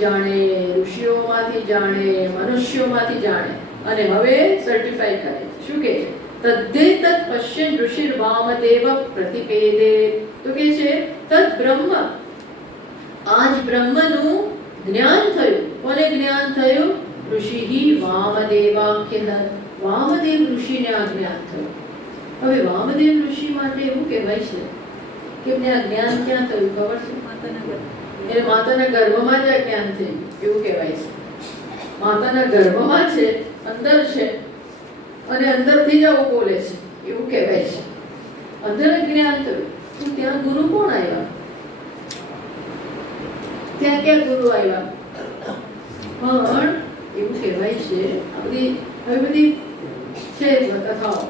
જાણે, ઋષિઓમાંથી જાણે, મનુષ્યોમાંથી જાણે અને હવે સર્ટિફાઈ કરે. શું કહે છે? તદ્ધે તત્ પશ્યન ઋષિર વામદેવ પ્રતિપેદે. તો કે છે તદ બ્રહ્મ, આજ બ્રહ્મનું જ્ઞાન થયું. કોને જ્ઞાન થયું? ઋષિ વામદેવાખ્ય. વામદેવ ઋષિને આ જ્ઞાન થયું. હવે વામદેવ ઋષિ માટે એવું કહેવાય છે કે એમને આ જ્ઞાન ક્યાં થયું ખબર છે? માતાના ગર્ભમાં જ જ્ઞાન થયું એવું કહેવાય છે. માતાના ગર્ભમાં છે, અંદર છે અને અંદરથી જ આવું બોલે છે એવું કહેવાય છે. અંદર જ જ્ઞાન થયું. તો ત્યાં ગુરુ કોણ આવ્યા? ત્યાં ક્યાં ગુરુ આવ્યા? પણ એવું કહેવાય છે, આવી બધી છે કથાઓ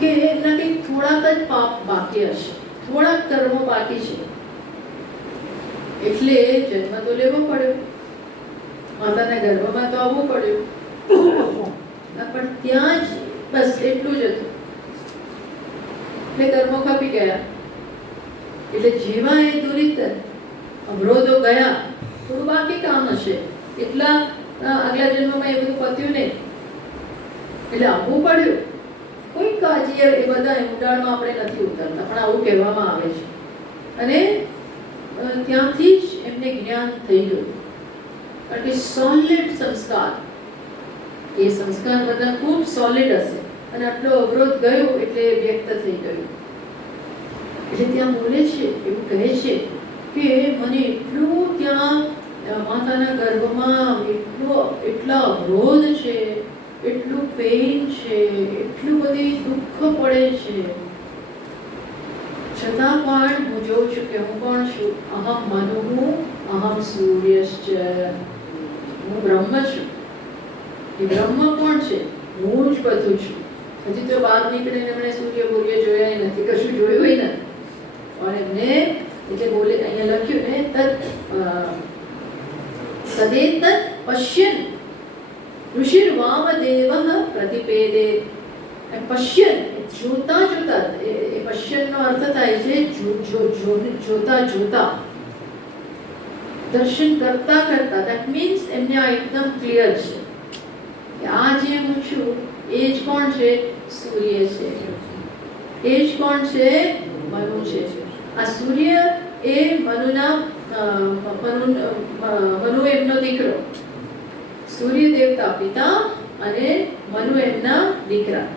કે એમના કંઈક થોડાક જ પાપ બાકી હશે, થોડાક કર્મો બાકી છે એટલે જન્મ તો લેવો પડ્યો, માતાના ગર્ભમાં તો આવવું પડ્યું. પણ ત્યાં જ બસ એટલું જ હતું એટલે કર્મો ખપી ગયા. એટલે જેવા એ દુરિત અવરોધો ગયા, થોડું બાકી કામ હશે, એટલા આગલા જન્મમાં એ બધું પત્યું નહીં એટલે આવવું પડ્યું. કોઈ કાજી એ બધા ઊંડાણમાં આપણે નથી ઉતરતા, પણ આવું કહેવામાં આવે છે. અને ત્યાંથી જ એમને જ્ઞાન થઈ ગયું. કારણ કે સોલિડ સંસ્કાર, એ સંસ્કાર બધા ખૂબ સોલિડ હશે અને આટલો અવરોધ ગયો એટલે વ્યક્ત થઈ ગયું. એટલે ત્યાં બોલે છે, એવું કહે છે કે મને એટલું ત્યાં માતાના ગર્ભમાં એટલા અવરોધ છે, એટલું પેઇન છે, એટલું બધી દુઃખ પડે છે, છતાં પણ હું જોઉં છું કે હું કોણ છું? અહમ મનુ, અહમ સૂર્યશ્ચ. હું બ્રહ્મ છું. એ બ્રહ્મ કોણ છે? હું જ બધું છું. હજી તો બહાર નીકળીને એમણે સૂર્ય બૂર્ય જોયા નથી, કશું જોયું નથી. પણ એમને એટલે બોલે અહીંયા લખ્યું ને તદેતત પશ્યન ઋષિર વામદેવ પ્રતિપેદે. પશ્યન જોતા જોતા, એ પશ્યનનો અર્થ થાય છે જોતા જોતા, દર્શન કરતા કરતા. ધેટ મીન્સ એમને આ એકદમ ક્લિયર છે કે આ જે હું છું એ જ કોણ છે? સૂર્ય છે. એ જ કોણ છે? મનુ છે. આ સૂર્ય એ મનુ એમનો દીકરો, સૂર્ય દેવતા પિતા અને મનુ એમના દીકરા.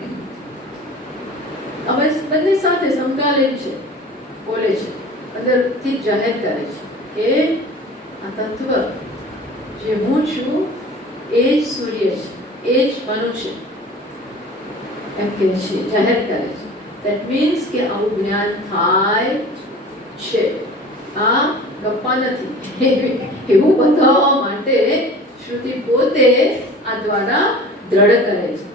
હવે બંને સાથે સમકાલીન છે, બોલે છે, અંદરથી જાહેર કરે છે કે આ તત્વ જે હું છું એ જ સૂર્ય છે, એ જ મનુ છે, એમ કે છે, જાહેર કરે છે. ધેટ મીન્સ કે આવું જ્ઞાન થાય છે. આ ગપ્પા નથી. એવું બતાવવા માટે શ્રુતિ પોતે આ દ્વારા દ્રઢ કરે છે.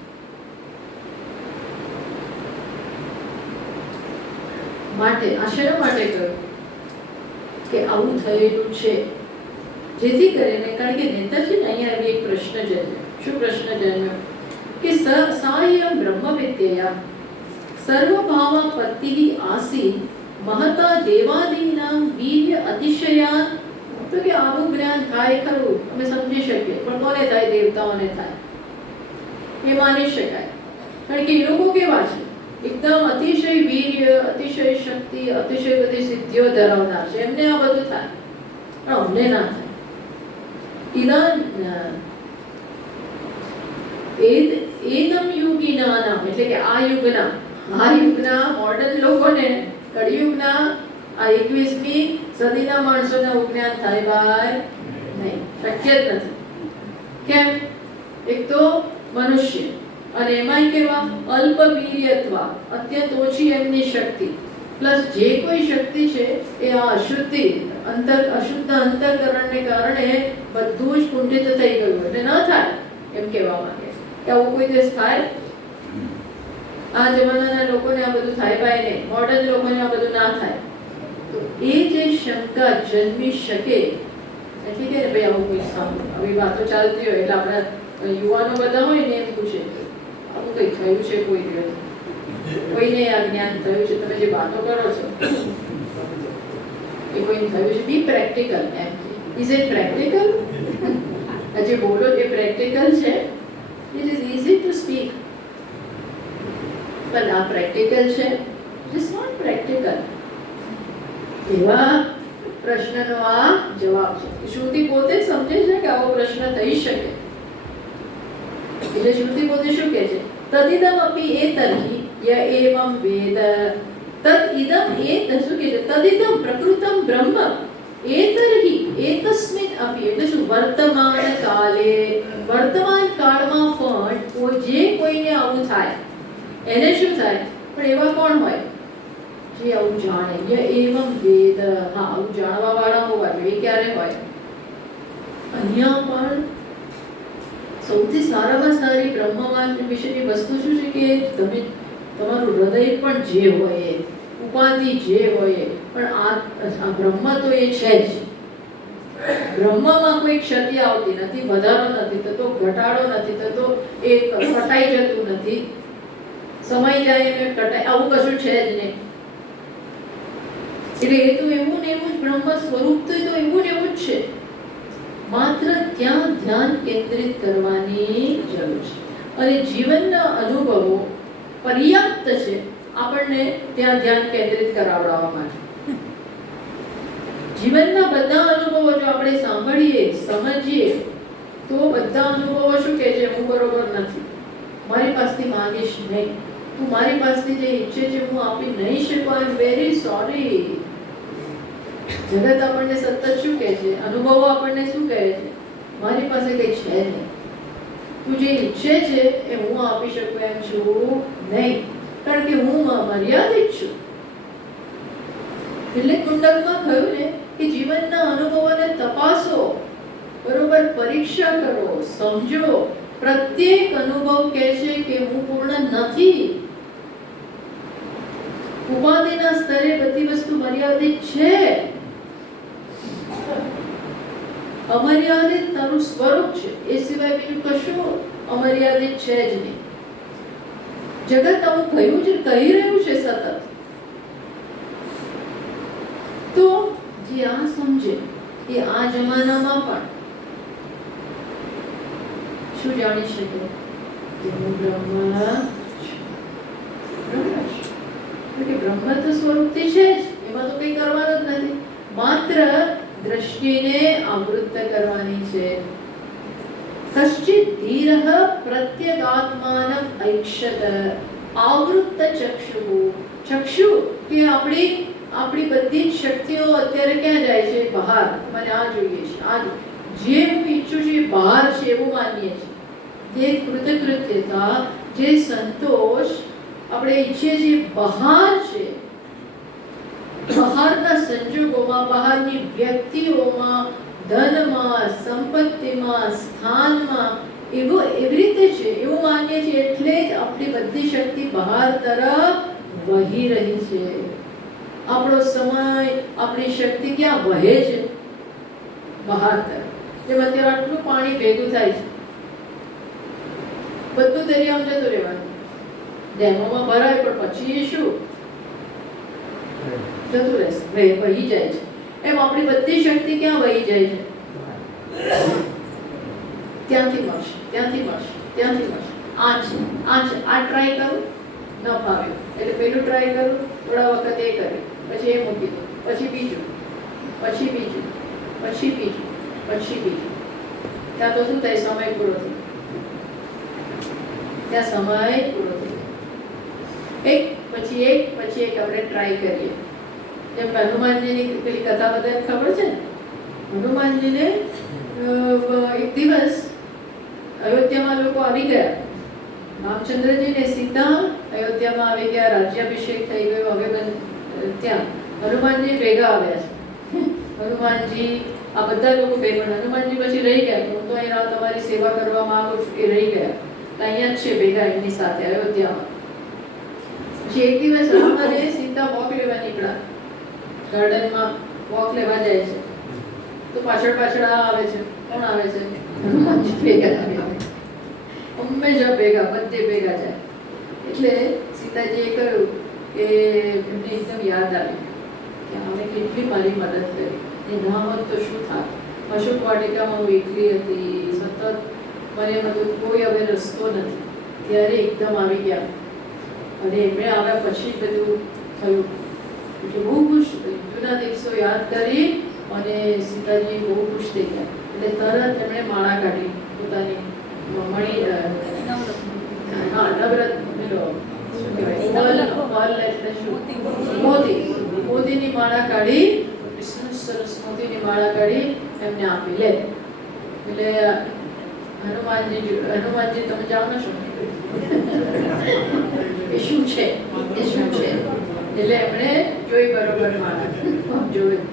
માટે આશા માટે કહ્યું કે આવું થયેલું છે, જેથી કરીને, કારણ કે નેતાજી ને અહીંયા એક પ્રશ્ન જન્મ્યો. શું પ્રશ્ન જન્મ્યો? કે સાયમ બ્રહ્મવિદ્યા સર્વભાવાપત્તિ આસી મહતા દેવાદીનામ વીર્ય અતિશયા. તો કે આવું જ્ઞાન થાય ખરું, અમે સમજી શકીએ, પણ કોને થાય? દેવતાઓને થાય. એ માની શકાય, કારણ કે એ લોકો કેવા છે? એકદમ અતિશય વીર્ય, અતિશય શક્તિ, અતિશય બધી સિદ્ધિઓ ધરાવનાર છે, એમને આ બધું થાય, પણ અમને ના થાય. એદમ યુગીના નામ, એટલે કે આ યુગના મોડર્ન લોકોને, કળિયુગના આ 21મી સદીના માણસોને જ્ઞાન થાય ભાઈ નહીં, શક્ય જ નથી. કેમ? એક તો મનુષ્ય, અને એમાંય કેવા? અલ્પ વીર્યત્વા, અત્યંત ઓછી એમની શક્તિ, પ્લસ જે કોઈ શક્તિ છે એ આ અશુદ્ધ અંતઃકરણને કારણે બધું જ કુંઠિત થઈ ગયું, એટલે ન થાય એમ કહેવા માંગે કે આવું કોઈ દિવસ થાય? આ જમાનાના લોકોને આ બધું થાય ભાઈ નહીં, મોડર્ન લોકોને આ બધું ના થાય. તો એ જે શંકા જન્મી શકે, એટલે કે ભાઈ આવું કોઈ આવી વાતો ચાલતી હોય એટલે આપણા યુવાનો બધા હોય ને એમ પૂછે આવું કંઈ થયું છે કોઈ દિવસ? કોઈને આ જ્ઞાન થયું છે? તમે જે વાતો કરો છો એ કોઈને થયું છે? બી પ્રેક્ટિકલ એમ. Is it practical? જે બોલો એ પ્રેક્ટિકલ છે? It is easy to speak, પણ આ પ્રેક્ટિકલ છે? It is not practical. એવા પ્રશ્નનો આ જવાબ છે. શ્રુતિ પોતે સમજે છે કે આવો પ્રશ્ન થઈ શકે. એટલે શ્રુતિ પોતે શું કહે છે? તદિદમ અપી એતર્હિ ય એવં વેદ તદિદમ શું કહે છે? તદિદમ પ્રકૃતમ બ્રહ્મ એતર્હિ એતસ્મિન અપી, એટલે શું? વર્તમાન કાલે, વર્તમાન કાળમાં પણ જે કોઈને આવું થાય એને શું થાય? પણ એવા કોણ હોય જે આવું જાણે? ય એવં વેદ, હા, આવું જાણવા વાળા હોવા જોઈએ. ક્યારે હોય? અહીંયા પણ સૌથી સારામાં સારી બ્રહ્મમાં વિશેની વસ્તુ શું છે કે તમે તમારું હૃદય પણ જે હોય, ઉપાધિ જે હોય, પણ આ બ્રહ્મ તો એ છે જ. બ્રહ્મમાં કોઈ ક્ષતિ આવતી નથી, વધારો નથી થતો, ઘટાડો નથી થતો, એ કટાઈ જતું નથી, સમય જાય એને કટાઈ, આવું કશું છે જ નહીં. એટલે એ તો એવું ને એવું જ બ્રહ્મ સ્વરૂપ તો એવું ને એવું જ છે. માત્ર ત્યાં ધ્યાન કેન્દ્રિત કરવાની જરૂર છે. અને જીવનના અનુભવો પર્યાપ્ત છે આપણને ત્યાં ધ્યાન કેન્દ્રિત કરાવડાવવા માટે. જીવનના બધા અનુભવો જો આપણે સાંભળીએ, સમજીએ, તો બધા અનુભવો શું કહે છે? હું બરોબર નથી, મારી પાસેથી માંગીશ નહીં, તું મારી પાસેથી જે ઈચ્છે છે હું આપી નહીં શકું, આઈ એમ વેરી સોરી. જગત આપણને સતત શું કહે છે? અનુભવો આપણને શું કહે છે? મારી પાસે કંઈ છે નહીં, તું જે ઈચ્છે છે એ હું આપી શકું એમ છું નહીં, કારણ કે હું મર્યાદિત છું. એટલે કુંડકમાં કહ્યું ને કે જીવનના અનુભવોને તપાસો, બરોબર પરીક્ષા કરો, સમજો. પ્રત્યેક અનુભવ કહે છે કે હું પૂર્ણ નથી. ઉપાધિના સ્તરે બધી વસ્તુ મર્યાદિત છે. અમર્યાદિત તારું સ્વરૂપ છે, એ સિવાય બીજું કશું અમર્યાદિત છે જ નહીં. જગત આવું કહ્યું છે, કહી રહ્યું છે સતત. તો જે આ સમજે એ આ જમાનામાં પણ શું જાણી શકે? કે હું બ્રહ્મ તો સ્વરૂપથી છે જ, એમાં તો કંઈ કરવાનું જ નથી. માત્ર દ્રષ્ટિને આવૃત્ત કરવાની છે. કશ્ચિત ધીરઃ પ્રત્યગાત્માનમ ઐક્ષત આવૃત્ત ચક્ષુ. ચક્ષુ કે આપણી બધી જ શક્તિઓ અત્યારે ક્યાં જાય છે? બહાર. મને આ જોઈએ છે, આ જે હું ઈચ્છું છું એ બહાર છે એવું માનીએ છીએ. જે કૃતકૃત્યતા, જે સંતોષ આપણે ઈચ્છીએ છીએ બહાર છે. બહારના સંજોગોમાં, બહારની વ્યક્તિઓમાં, ધનમાં, સંપત્તિમાં, સ્થાનમાં એવી રીતે છે એવું માનીએ છીએ. એટલે જ આપણી બધી શક્તિ બહાર તરફ વહી રહી છે. આપણો સમય, આપણી શક્તિ ક્યાં વહે છે? બહાર તરફ. જેમ અત્યારે આટલું પાણી ભેગું થાય છે, બધું દરિયામાં જતું રહેવાનું. ડેમોમાં ભરાય પણ પછી એ શું જતું રહેશે, વહી જાય છે. એમ આપણી બધી શક્તિ ક્યાં વહી જાય છે? ત્યાંથી મળશે, ત્યાંથી મળશે, ત્યાંથી મળશે. આ ટ્રાય કરું, ન ફાવ્યું એટલે પેલું ટ્રાય કરું, થોડા વખત એ કર્યું, પછી એ મૂકી દઉં, પછી બીજું, પછી બીજું, પછી બીજું, પછી બીજું. ત્યાં તો શું થાય? સમય પૂરો થઈ, ત્યાં સમય પૂરો થઈ. એક પછી એક પછી એક આપણે ટ્રાય કરીએ. જેમ હનુમાનજીની પેલી કથા બધાને ખબર છે ને? હનુમાનજીને એક દિવસ અયોધ્યામાં લોકો આવી ગયા. રામચંદ્રજીને સીતા અયોધ્યામાં આવી ગયા, રાજ્યાભિષેક થઈ ગયો. હવે ત્યાં હનુમાનજી ભેગા આવ્યા છે. હનુમાનજી આ બધા લોકો ભેગા. હનુમાનજી પછી રહી ગયા, હું તો અહીંયા તમારી સેવા કરવા માંગુ છું, એ રહી ગયા. અહીંયા જ છે ભેગા એમની સાથે અયોધ્યામાં. પછી એક દિવસ રામ અને સીતા વોક લેવા નીકળ્યા, ગાર્ડનમાં વોક લેવા જાય છે. તો પાછળ પાછળ આવે છે. કોણ આવે છે? હનુમાનજી ભેગા આવ્યા. હંમેશા ભેગા, બધે ભેગા જાય. એટલે સીતાજીએ કહ્યું કે એમને એકદમ યાદ આવી કે અમે કેટલી મારી મદદ કરી, એ ના હોત તો શું થાત. અશોક વાટિકામાં હું એકલી હતી, સતત મને બધું કોઈ હવે રસ્તો નથી, ત્યારે એકદમ આવી ગયા અને એમણે આવ્યા પછી બધું થયું. એટલે બહુ ખુશ થઈ, જૂના દિવસો યાદ કરી અને સીતાજી બહુ ખુશ થઈ ગયા. એટલે તરત એમણે માળા કાઢી પોતાની મણી, મોતીની માળા કાઢી, સરસ મોતીની માળા કાઢી એમને આપી. લે એટલે હનુમાનજી તમે જાણો છો એ શું છે, એ શું છે? એટલે એમણે જોઈ બરોબર માળા જોયું,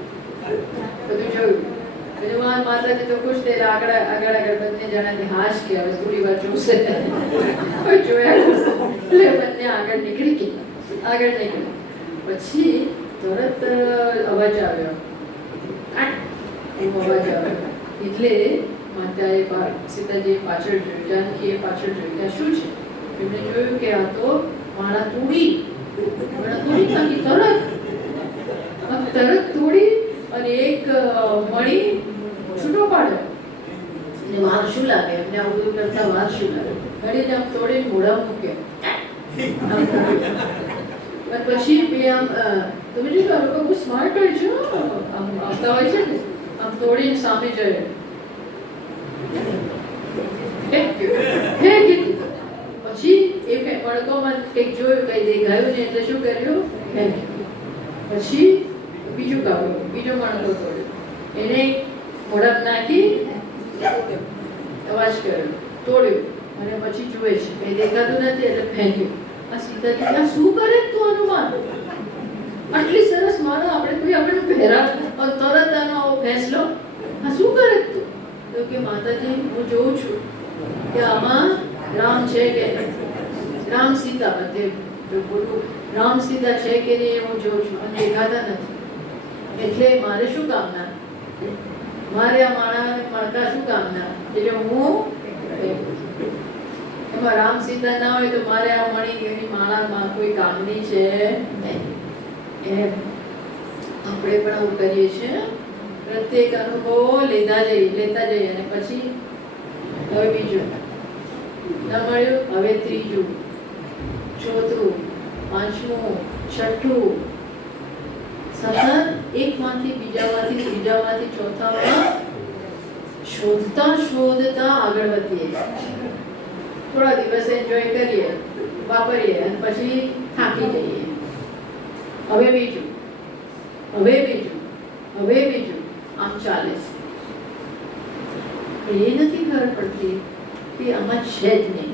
બધું જોયું. માતાજી તો ખુશ થયેલા, આગળ બંને જણાથી હાશ કે હવે થોડી વાર જોશે જોયા એટલે બંને આગળ નીકળી ગયા. પછી તરત અવાજ આવ્યો, એટલે માતાએ સીતાજી પાછળ જોયું, જાનકીએ પાછળ જોયું કે શું છે. એમણે જોયું કે આ તો માળા તોડી નાખી, તરત તોડી અને એક મણી છૂટો પાડ્યો. અને વાર શું લાગે એમને, આવું બધું કરતા વાર શું લાગે? ઘડીને આમ તોડીને મોઢા મૂક્યો. પછી આમ તમે જો લોકો બહુ સ્માર્ટ હોય છે, આમ આવતા હોય છે ને, આમ તોડીને સામે જોયો, પછી એ પડકોમાં કંઈક જોયું, કંઈ દેખાયું ને એટલે શું કર્યું, પછી બીજો મણકો તોડ્યો, એને મોઢામાં નાખી અવાજ કર્યો, તોડ્યું અને પછી જુએ છે કંઈ દેખાતું નથી એટલે ફેંક્યું. આ સીતાજી આ શું કરે તું હનુમાન? આટલી સરસ માળા આપણે કોઈ આપણે પહેરા, તરત આનો આવો ફેંસલો, આ શું કરે તું? તો કે માતાજી હું જોઉં છું કે આમાં રામ છે કે રામ સીતા, બધે બોલું રામ સીતા છે કે નહીં હું જોઉં છું અને દેખાતા નથી. એટલે મારે શું કામના, મારે આ માળકા શું કામના? એટલે હું એમાં રામ સીતા ના હોય તો મારે આ મણી એવી માળામાં કોઈ કામની છે નહીં. એમ આપણે પણ આવું કરીએ છીએ, પ્રત્યેક અનુભવો લેતા જઈએ અને પછી હવે બીજું ન મળ્યું, હવે ત્રીજું, ચોથું, પાંચમું, છઠ્ઠું, સતત એકમાંથી બીજામાંથી ત્રીજામાંથી ચોથામાં શોધતા આગળ વધીએ. થોડા દિવસ એન્જોય કરીએ, વાપરીએ અને પછી થાકી જઈએ. હવે બીજું, આમ ચાલે છે. એ નથી ખબર પડતી કે આમાં છે જ નહીં,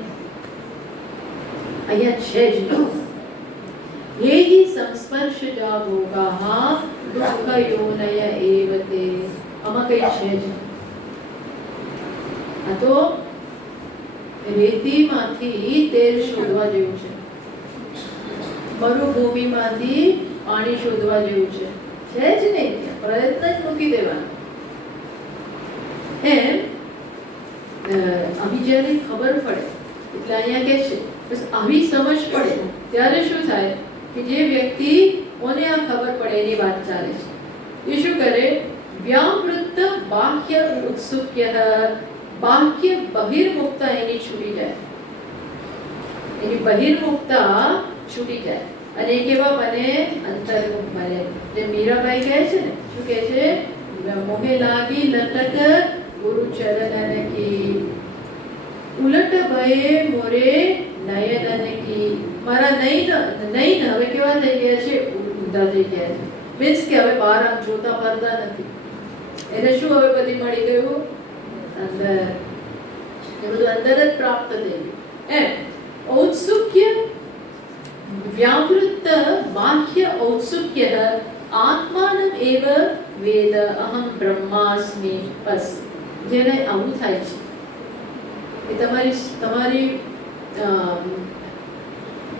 અહીંયા છે જ નહીં. ये हि संस्पर्शजा भोगाः दुःखयोनय एव ते. આમાં કઈ છે જ. આ તો રેતીમાંથી તેલ શોધવા જેવું છે, મરુભૂમિમાંથી પાણી શોધવા જેવું છે જ નહીં. પ્રયત્ન જ મૂકી દેવાનો. એમ આવી જ્યારે ખબર પડે એટલે અહીંયા કે છે બસ આવી સમજ પડે ત્યારે શું થાય કે જે વ્યક્તિ કોને આ ખબર પડે એની વાત ચાલે છે એ શું કરે, વ્યાવૃત્ત બાહ્ય ઉત્સુક્ય બાહ્ય બહિર્મુક્તા એની છૂટી જાય, એની બહિર્મુક્તા છૂટી જાય અને એ કેવા બને, અંતર્મુખ બને. જે મીરાબાઈ કહે છે ને, શું કહે છે, મોહે લાગી લટક ગુરુ ચરણન કી, ઉલટ ભયે મોરે નયનન કી. મારા નયન હવે કેવા થઈ ગયા છે, ઊંધા થઈ ગયા છે. મીન્સ કે હવે બહાર આમ જોતા પડતા નથી. એને શું હવે બધી મળી ગયું, અંદર. એ બધું અંદર જ પ્રાપ્ત થઈ ગયું. એમ ઔત્સુક્ય વ્યાવૃત્ત બાહ્ય ઔત્સુક્ય આત્માન એવ વેદ અહમ બ્રહ્માસ્મિ. બસ જેને આવું થાય છે એ તમારી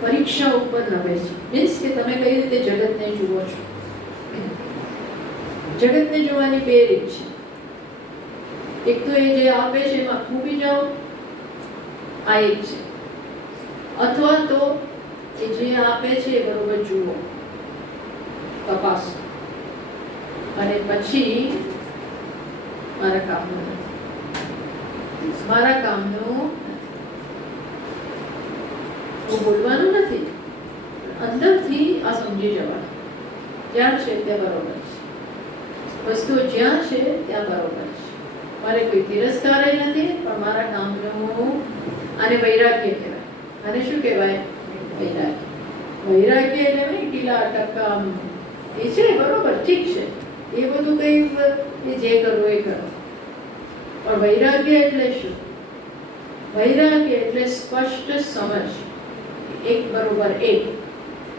પરીક્ષા ઉપર નભે છે. મીન્સ કે તમે કઈ રીતે જગતને જુઓ છો. જગતને જોવાની બે રીત છે. એક તો એ જે આપે છે એમાં ખૂબી જાઓ, આ એક છે. અથવા તો એ જે આપે છે એ બરોબર જુઓ, તપાસો અને પછી મારા કામનું નથી, મારા કામનું નથી, બોલવાનું નથી, અંદરથી આ સમજી જવાનું જ્યાં છે ત્યાં બરોબર છે, વસ્તુ જ્યાં છે ત્યાં બરોબર છે, મારે કોઈ તિરસ્કાર નથી, પણ મારા કામનું. આને વૈરાગ્ય કહેવાય. આને શું કહેવાય? વૈરાગ્ય. વૈરાગ્ય એટલે ઢીલા ટકા એ છે, બરોબર, ઠીક છે, એ બધું કઈ જે કરવું એ કરો, પણ વૈરાગ્ય એટલે શું? વૈરાગ્ય એટલે સ્પષ્ટ સમજ, એક બરોબર એક.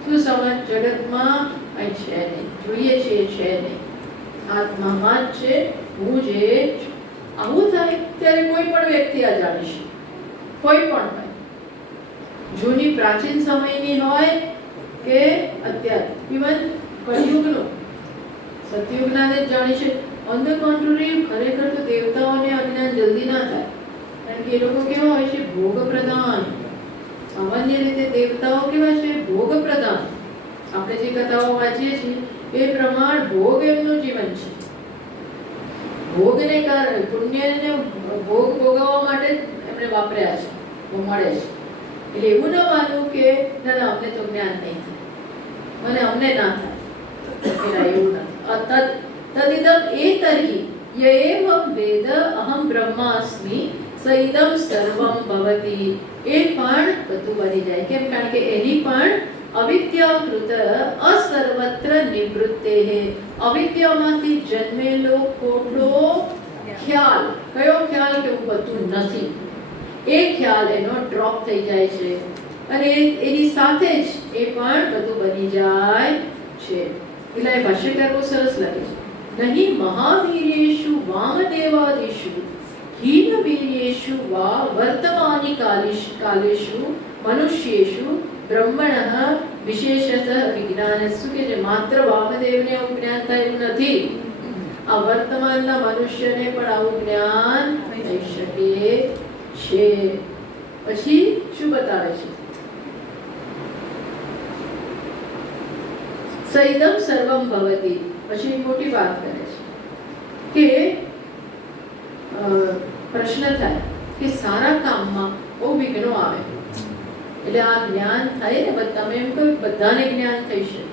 શું સમજ? જગતમાં કઈ છે નહીં, જોઈએ છે છે નહીં, આત્મામાં જ છે, હું જે છું. આવું થાય ત્યારે કોઈ પણ વ્યક્તિ આ જાણીશે, કોઈ પણ હોય, જૂની પ્રાચીન સમયની હોય કે અત્યારે, ઇવન કળિયુગનો, સતયુગનાને જ જાણીશે. ઓન ધ કોન્ટ્રરી, ખરેખર તો દેવતાઓને અજ્ઞાન જલ્દી ના થાય, કારણ કે એ લોકો કેવા હોય છે? ભોગ પ્રધાન. સામાન્ય રીતે દેવતાઓ કેવા છે? ભોગ પ્રધાન. આપણે જે કથાઓ વાંચીએ છીએ એ પ્રમાણ ભોગ એમનું જીવન છે. ભોગને કારણે, પુણ્યને ભોગ ભોગવવા માટે એમણે વાપર્યા છે, મળે છે. એટલે એવું ન માનવું કે ના ના અમને તો જ્ઞાન નહીં થાય, અમને ના થાય, એવું નથી. તદિદમ એતર્હિ યએવ વેદ અહમ બ્રહ્માસ્મિ સૈદમ સર્વમ ભવતિ. એ પણ બધું બની જાય. કેમ? કારણ કે એની પણ અવિદ્યાકૃત અસર્વત્ર નિવૃત્તે. અવિદ્યામાંથી જન્મેલો ખોટો ખ્યાલ. કયો ખ્યાલ? કે હું બધું નથી. એ ખ્યાલ એનો ડ્રોપ થઈ જાય છે, અને એની સાથે જ એ પણ બધું બની જાય છે. એટલે એ ભાષ્યકાર બહુ સરસ લાગે છે. નહીં મહાવીરેષુ વામદેવાદિષુ હીન વીર્યેષુ વા વર્તમાની કાલેષુ મનુષ્યેષુ બ્રહ્મણઃ વિશેષતઃ વિજ્ઞાનસ્તુ. કે જે માત્ર વામદેવને આવું જ્ઞાન થાય એવું નથી, આ વર્તમાનના મનુષ્યને પણ આવું જ્ઞાન થઈ શકે છે. પછી શું બતાવે છે? સૈદમ સર્વમ ભવતિ. પછી મોટી વાત કરે છે કે પ્રશ્ન થાય કે સારા કામમાં બહુ વિઘ્નો આવે, એટલે આ જ્ઞાન થાય ને, તમે એમ કહ્યું બધાને જ્ઞાન થઈ શકે,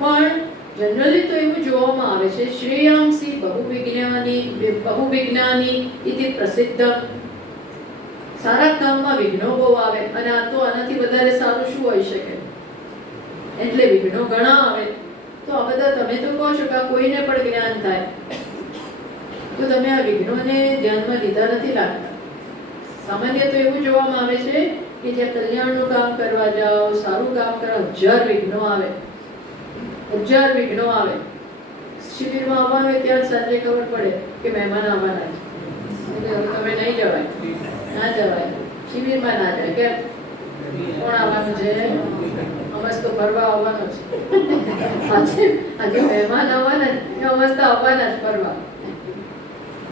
પણ જનરલી તો એવું જોવામાં આવે છે શ્રેયાંસી બહુવિજ્ઞાની ઇતિ પ્રસિદ્ધ. સારા કામમાં વિઘ્નો બહુ આવે, અને આ તો આનાથી વધારે સારું શું હોઈ શકે? એટલે વિઘ્નો ઘણા આવે. તો આ બધા તમે તો કહો છો કે કોઈને પણ જ્ઞાન થાય, તો તમે આ વિઘ્નોને ધ્યાનમાં લીધા નથી લાગતા. સામાન્ય તો એવું જોવામાં આવે છે કે જ્યાં કલ્યાણનું કામ કરવા જાઓ, સારું કામ કરવા, 1000 વિઘ્નો આવે, 1000 વિઘ્નો આવે. શિબિરમાં આવવાનું હોય ત્યાં સાંજે ખબર પડે કે મહેમાન આવવાના છે, એટલે તમે નહીં જવાય, ના જવાય, શિબિરમાં ના જાય. કેમ? કોણ આવવાનું છે? અમસ્ત તો ફરવા આવવાનો છે. આજે મહેમાન આવવાના, અમસ્ત તો આવવાના જ ફરવા.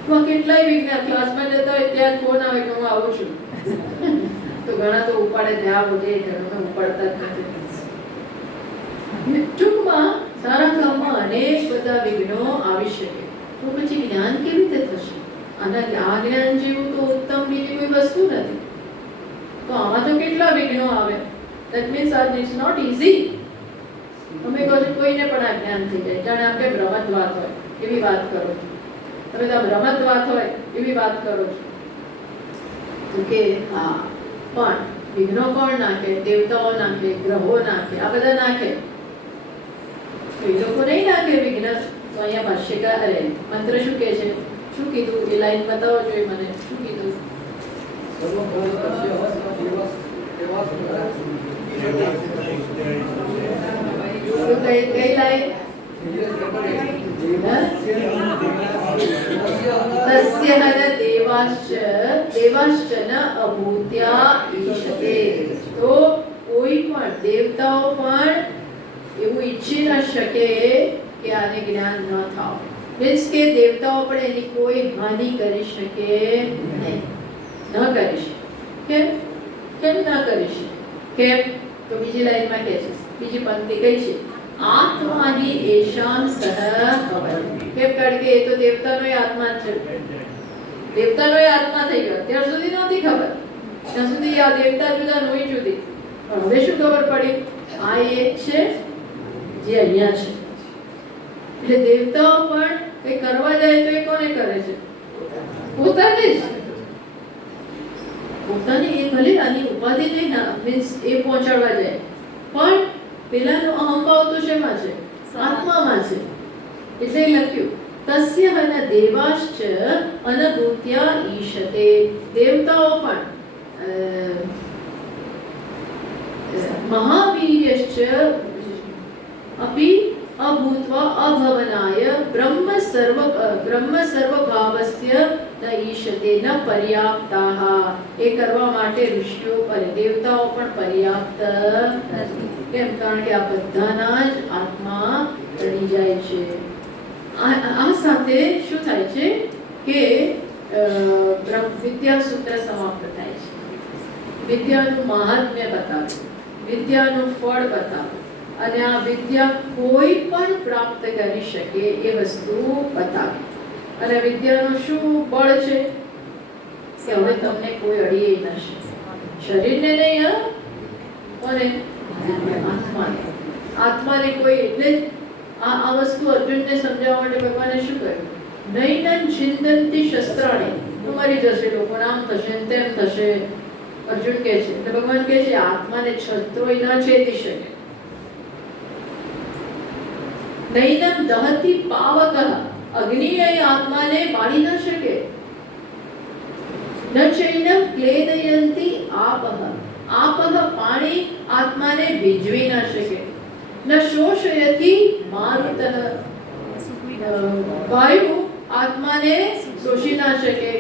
તો કેટલાય વિજ્ઞાન ક્લાસમાં જતા હોય ત્યાં ફોન આવે કે હું આવું છું, તો ઘણા તો ઉપાડે, ત્યાં બોલે, ઘણા ઉપાડતા જ નથી. ટૂંકમાં સારા કામમાં અનેક બધા વિઘ્નો આવી શકે. તો પછી જ્ઞાન કેવી રીતે થશે? આ જ્ઞાન જેવું તો ઉત્તમ બીજી કોઈ વસ્તુ નથી. તો આમાં તો કેટલા વિઘ્નો આવે. That means it's not easy. તમે કહો છો કોઈને પણ આ જ્ઞાન થઈ જાય, જાણે આપણે ભ્રમત વાત હોય એવી વાત કરો છો. તમે તો ભ્રમત વાત હોય એવી વાત કરો છો. તો કે હા, પણ વિઘ્નો કોણ નાખે? દેવતાઓ નાખે, ગ્રહો નાખે, આ બધા નાખે. એ લોકો નહીં નાખે વિઘ્ન. તો અહીંયા ભાષ્યકાર મંત્ર શું કહે છે? શું કીધું? એ લાઈન બતાવો જોઈએ મને. શું કીધું? કઈ લાઈન? તસ્ય હર દેવાશ્ચ ન અભૂત્યા ઈશતે. તો કોઈ પણ દેવતાઓ પણ એવું ઈચ્છી ન શકે કે આને જ્ઞાન ન થાવ. મીન્સ કે દેવતાઓ પણ એની કોઈ હાનિ કરી શકે નહીં, ન કરી શકે. કેમ? કેમ ના કરી શકે? કેમ? તો બીજી લાઈનમાં કહે છે, બીજી પંક્તિ કઈ છે? આત્મા હિ એશામ સહ ભવતિ. કેમ? કારણ કે એ તો દેવતાનો આત્મા જ છે. દેવતાનો આત્મા થઈ ગયો. ત્યાર સુધી નહોતી ખબર. ત્યાં સુધી આ દેવતા જુદા નોઈ જુદી. પણ હવે શું ખબર પડી? આ એક છે જે અહીંયા છે. એટલે દેવતાઓ પણ કઈ કરવા જાય તો એ કોને કરે છે? પોતાને જ. પોતાની એ ભલે આની ઉપાધિ નહીં, મીન્સ એ પહોંચાડવા જાય, પણ પેલાનો અહંભાવ તો શેમાં છે? આત્મામાં છે. એટલે લખ્યું તસ્ય હન દેવાશ્ચ અનભૂત્યા ઈશતે. દેવતાઓ પણ મહાવીર્યશ્ચ અપી અભૂત્વા અભવનાય બ્રહ્મ સર્વભાવસ્ય ન ઈશતે ન પર્યાપ્તાઃ. એ કરવા માટે ઋષિઓ પર દેવતાઓ પણ પર્યાપ્ત નથી. કેમ? કારણ કે આ બધાના જ આત્મા તળી જાય છે. આ સાથે શું થાય છે કે વિદ્યા સૂત્ર સમાપ્ત થાય છે. વિદ્યાનું મહાત્મ્ય બતાવ્યું, વિદ્યાનું ફળ બતાવ્યું, અને આ વિદ્યા કોઈ પણ પ્રાપ્ત કરી શકે એ વસ્તુ બતાવી. અને વિદ્યાનું શું બળ છે કે હવે તમને કોઈ અડીએ ન શકે. શરીરને નહીં, કોને? આત્માને. આત્માને કોઈ. એટલે આ વસ્તુ અર્જુનને સમજાવવા માટે ભગવાને શું કહ્યું? નૈનં છિંદંતી શસ્ત્રાણી. મરી જશે લોકો, આમ થશે તેમ થશે. અર્જુન કહે છે, એટલે ભગવાન કહે છે આત્માને શસ્ત્રોય ન છેદી શકે. નૈનમ દહતી પાવક. અગ્નિ આત્માને બાળી ન શકે. ન ચૈનમ ક્લેદયંતી આપઃ. આપઃ પાણી આત્માને ભીજવી ન શકે. ન શોષયતિ મારુતઃ. વાયુ આત્માને શોષી ના શકે.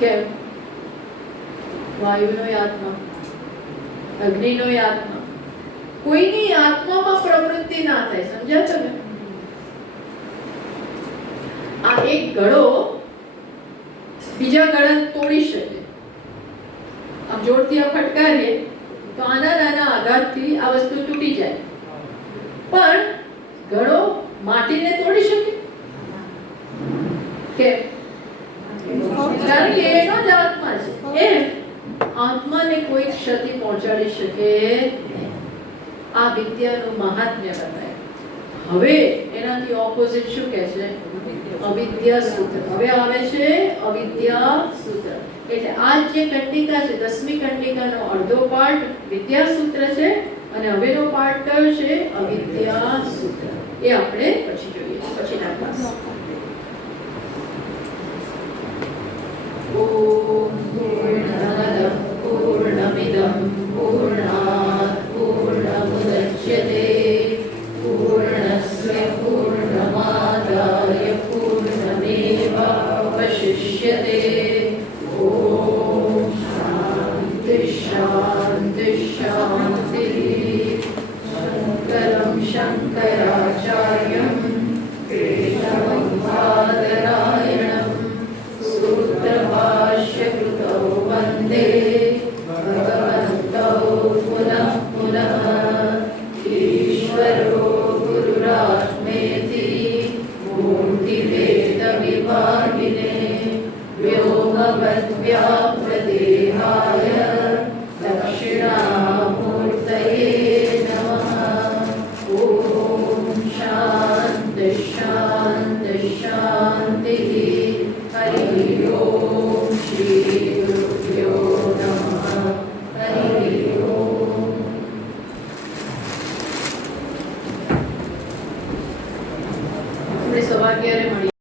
કેમ? વાયુનો આત્મા, અગ્નિનો આત્મા, કોઈની આત્મામાં પ્રવૃત્તિ ના થાય. સમજ્યા તમે? આ એક ઘડો બીજા ઘડાને તોડી શકે. આમ જોરથી આ ફટકારીએ તો આના નાના આઘાતથી આ વસ્તુ તૂટી જાય. પણ ઘડો માટીને તોડી શકે? કેમ? કારણ કે એનો જ આત્મા છે. એમ આત્માને કોઈ ક્ષતિ પહોંચાડી શકે નહીં. આ વિદ્યાનું મહાત્મ્ય બતાવે. હવે એનાથી ઓપોઝિટ શું કહે છે? અવિદ્યા સૂત્ર. હવે આવે છે અવિદ્યા સૂત્ર. એટલે આ જે કંડિકા છે, 10મી કંડિકાનો અડધો પાર્ટ વિદ્યા સૂત્ર છે, અને હવેનો પાર્ટ કયો છે? અવિદ્યા સૂત્ર. એ આપણે પછી જોઈએ, પછીના ક્લાસ. ઓમ પૂર્ણમદ પૂર્ણમિદં પૂર્ણાત પૂર્ણમુદચ્યતે પૂર્ણસ્ય પૂર્ણમાદાય પૂર્ણમેવાવશિષ્યતે. ઓમ શાંતિ શાંતિ શાંતિ. શંકરં શંકરાચાર્યં કેશવં બાદરાયણં सूत्रभाष्यकृतौ वन्दे भगवन्तौ पुनः पुनः. ईश्वरो गुरुरात्मेति मूर्तिभेदविभागिने व्योमवद्व्याप्तदेहाय दक्षिणामूर्तये नमः. ॐ शान्ति शान्ति शान्तिः. हरि ओम श्री गुरुभ्यो नमः. हरि ओम. આપણે સવા 11 મળી.